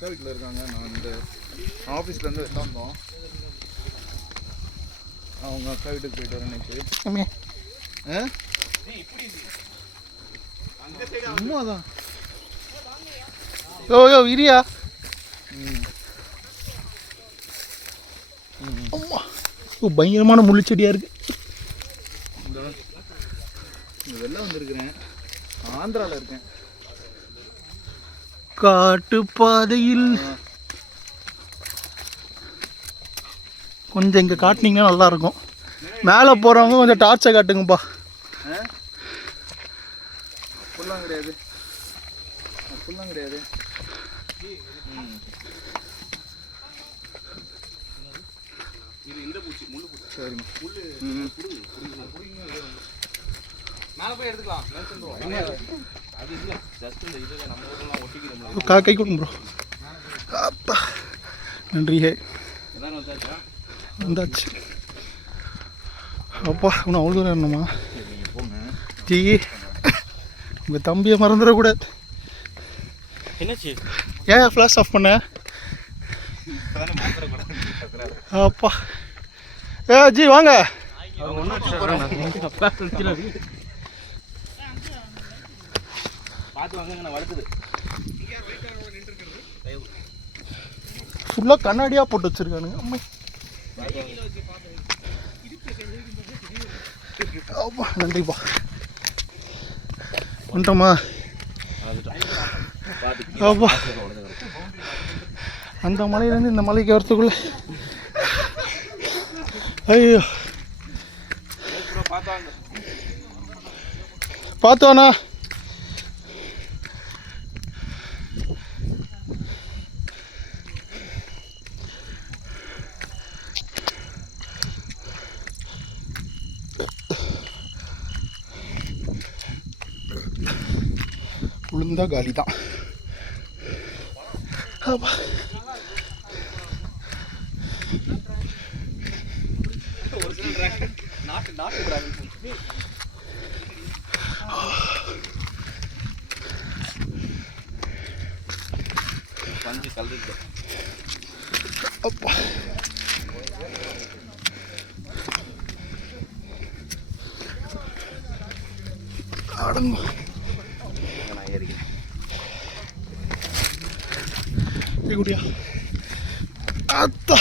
அக்கா வீட்டில் இருக்காங்க. நான் இந்த ஆஃபீஸ்லேருந்து வந்தோம். அவங்க அக்கா வீட்டுக்கு போயிட்டு வரேன் இன்னைக்கு. சும்மாதான். யோ யோ இரியா. பயங்கரமான முள்ளுச்செடியாக இருக்குது. இந்த வெளில வந்திருக்கிறேன். ஆந்திராவில் இருக்கேன். காட்டுப்பாதையில் கொஞ்சம் இங்கே காட்டினீங்கன்னா நல்லாயிருக்கும். மேலே போகிறவங்க கொஞ்சம் டார்ச்சை காட்டுங்கப்பா. ஃபுல்லாக கிடையாது, ஃபுல்லாக கிடையாது. சரிம்மா. கை கொடுங்க ப்ரோ. அப்பா நன்றி. வந்தாச்சு. அப்பா இன்னும் அவ்வளோ தூரம் என்னம்மா ஜி, உங்கள் தம்பியை மறந்துடக்கூடாது. என்னாச்சு? ஏன் ஃப்ளாஷ் ஆஃப் பண்ண? அப்பா ஜி வாங்க. ஃபுல்லாக கண்ணாடியாக போட்டு வச்சுருக்கானுங்க. அம்மா அப்பா நன்றிப்பா. வந்துட்டோமா? அப்பா அந்த மலையிலேருந்து இந்த மலைக்கு வரத்துக்குள்ள ஐயோ பார்த்துவாண்ணா. உளுந்தா காலி தான். அப்பா அடங்கு குடியா அத்தா.